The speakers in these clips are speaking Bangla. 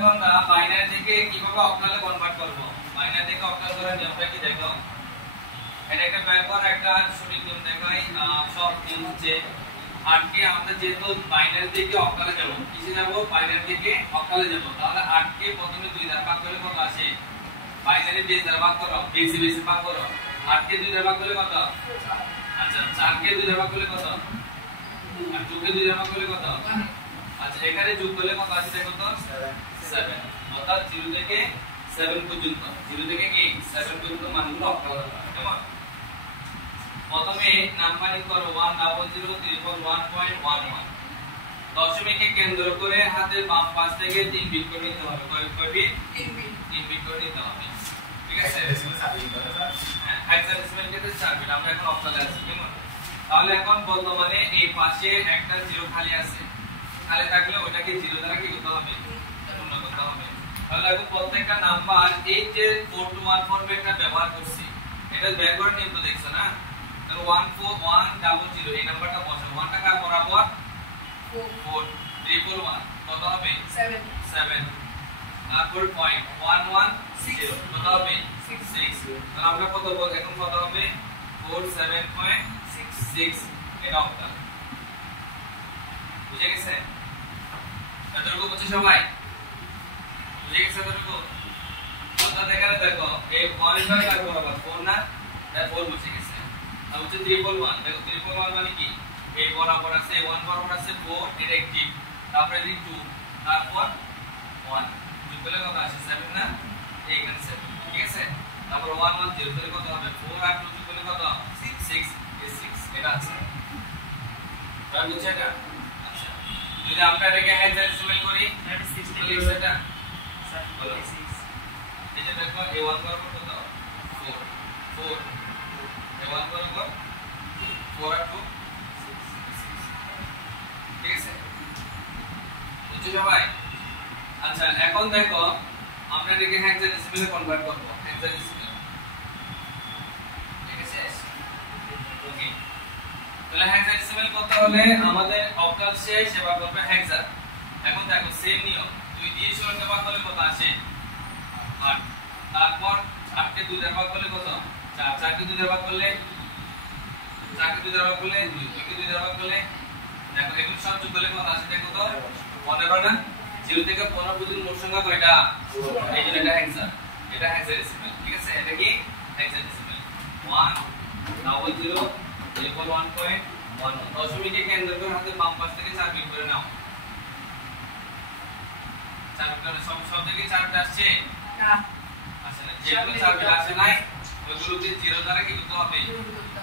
দেখো আমরা বাইনারি থেকে কিভাবে অক্টালে কনভার্ট করব। বাইনারি থেকে অক্টাল করার নিয়মটা কি দেখো। এটা একটা ব্যাপার, একটা সঠিক নিয়ম দেখাই। সব নিয়ম হচ্ছে 8 কে আমরা যেহেতু বাইনারি থেকে অক্টালে যাব, কিসে যাব? বাইনারি থেকে অক্টালে যাব। তাহলে 8 কে প্রথমে 2 দ্বারা ভাগ করলে কত আসে? বাইনারি বেস দ্বারা ভাগ করো, বেস ভাগ করো। 8 কে 2 দ্বারা ভাগ করলে কত? আচ্ছা 4 কে 2 দ্বারা ভাগ করলে কত? আর 2 কে 2 দ্বারা ভাগ করলে কত? আচ্ছা এখানে যোগ করলে কত আসে দেখো তো? 7। অর্থাৎ 0 থেকে 7 পর্যন্ত, 0 থেকে কি 7 পর্যন্ত মানগুলো অক্টাল হবে। কেমন? প্রথমে নাম্বারিং করো 100,1.11। দশমিককে কেন্দ্র করে হাতের বাম পাশ থেকে 3 বিট করে নিতে হবে। কয় বিট? 3 বিট করে নিতে হবে। ঠিক আছে? হ্যাঁ, হেক্সাডেসিমাল ক্ষেত্রে 4 বিট। আমরা এখন অক্টালে আছি, কেমন? তাহলে এখন বর্তমানে এই পাশে একটা 0 খালি আছে। খালি থাকলে ওটাকে 0 দ্বারা কি করতে হবে? পূর্ণ করতে হবে। তাহলে এখন প্রত্যেকটা নাম্বার এই যে 4 to 1 ফরম্যাটটা ব্যবহার করছি, এটা বের করে নিয়ম তো দেখছো না? তাহলে 14100 এই নাম্বারটা বসাবো। 1 টা কার বরাবর? 4 341 কত হবে? 7 তারপর পয়েন্ট 110 কত হবে? 6। তাহলে আমরা কত বল এখন কত হবে? 47.66 এটা অক্টাল। বুঝে গেছে? এতটুকু বুঝছো সবাই? বুঝে গেছে এতটুকু? অর্থাৎ এখানে দেখো এই 1 এর কার বরাবর 4 না? তাই 4 বুঝে গেছে। আর হচ্ছে 311 দেখো 311 মানে কি? এই বরাবর আছে 1 বরাবর আছে 4 এটা একটি, তারপরে এই 2 তারপর 1 যোগ করলে কত আসে? 7 না? এইখানে 7। ঠিক আছে? তারপর 110 যোগ করলে কত হবে? 4 আর 2 যোগ করলে কত? 6 এই 6 এটা আছে। তাহলে বুঝছো এটা? আচ্ছা যদি আমরা এটাকে হেক্সাডেসিমাল করি 60 এটা স্যার বলো 6। এই যে দেখো এই 1 বরাবর কত? 4 এই 1 বরাবর 4 আর 2 ঠিক আছে? বুঝছো সবাই? আচ্ছা এখন দেখো আমরা এটাকে হেক্সাডেসিমালে কনভার্ট করব। হেক্সাডেসিমাল ঠিক আছে? ওকে তাহলে হেক্সাডেসিমাল করতে হলে আমাদের অক্টাল শেষ সেবা করবে হেক্সা। এখন দেখো সেম নিয়ম 2 দিয়ে 16 ভাগ করলে কত আসে? 8। তারপর 8 কে 2 দ্বারা ভাগ করলে কত? 4 4 কে 2 দ্বারা ভাগ করলে 4 কে 2 দ্বারা ভাগ করলে 2 2 কে 2 দ্বারা ভাগ করলে দেখো এগুলো সব যোগ করলে কত আসে দেখো তো? 15 না? 0 থেকে 15 পর্যন্ত মোট সংখ্যা কয়টা? এই যে এটা হেক্সা, এটা হেক্সাডেসিমাল। ঠিক আছে? এটা কি হেক্সাডেসিমাল। 100 1.1 দশমিকে কেন্দ্র করে হাতের বাম পাশ থেকে 4 বিট করে নাও। 4 বিট করে সব থেকে 4 বিট আসছে না? আসে না। যেগুলো 4 বিট আসে নাই ওইগুলোকে 0 দ্বারা কি করতে হবে?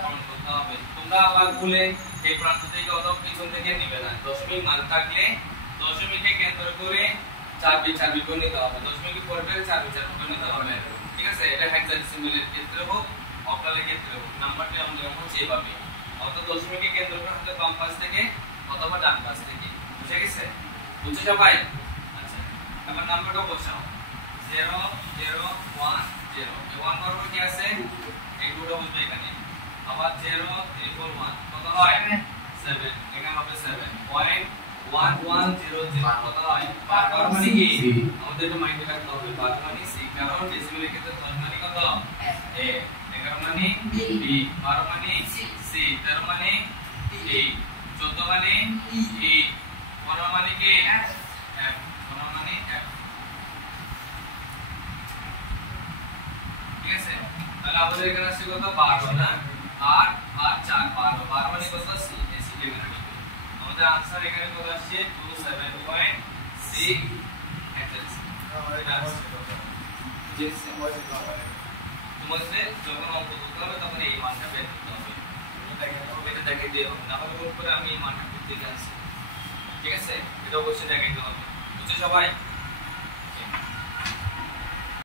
পূরণ করতে হবে। তোমরা আবার ভুলে এই প্রান্ত থেকে অথবা পিছন থেকে নেবে না। দশমিক মান থাকলে দশমিকে কেন্দ্র করে 4 বিট করে নিতে হবে। দশমিকের পরে 4 বিট করে নিতে হবে। ঠিক আছে? এটা হেক্সাডেসিমালের ক্ষেত্রে হোক অক্টালের ক্ষেত্রে হোক নাম্বারটি আমরা হচ্ছে এইভাবে। অর্থাৎ দশমিকে কেন্দ্র করে হাতের বাম পাশ থেকে অথবা ডান পাশ থেকে। বুঝে গেছে? বুঝছো সবাই? আচ্ছা এবার নাম্বারটা বসাও 0 0 1 0 এই 1 বরাবর কি আছে? এই 2টা বসবে এখানে। আবার 0 341 কত হয়? 7 এখানে হবে 7.1100 কত হয়? বার মানে কি? আমাদের এটা মাইন্ডে রাখতে হবে। বার মানে সি, কারণ ডেসিমেলের ক্ষেত্রে 10 মানে কত? a 11 মানে b 12 মানে c 13 মানে d 14 মানে e 15 মানে কি? f 15 মানে f। ঠিক আছে? তাহলে আমাদের এখানে আছে কত? 12 না? 8 আর 4 12 12 মানে কত? c এই c এখানে লিখব। আমাদের आंसर এখানে কত আসছে? 27.6 হেক্সাডেসিমাল। তোমাদের যখন অঙ্ক করতে হবে তখন এই মানটা বের করতে হবে। এটা দেখে দিও না হলে উপরে আমি এই মানটা করতে যাচ্ছি। ঠিক আছে? এটা অবশ্যই দেখে দিতে হবে। বুঝছো সবাই?